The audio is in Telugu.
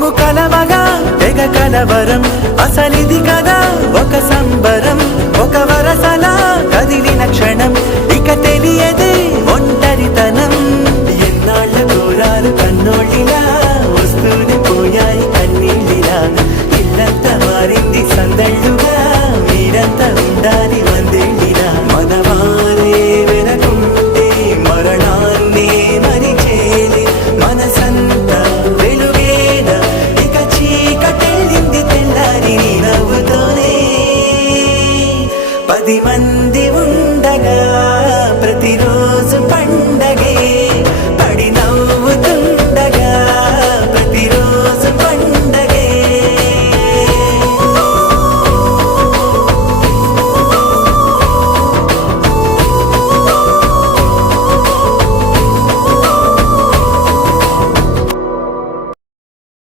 మేము కలవగా తెగ కలవరం అసలిది కదా ఒక సంబరం ఒక వరసలా కదిలిన క్షణం ఇక తెలియదే ఒంటరితనం ఎన్నాళ్ళ దూరాలు కన్నోళ్ళిలా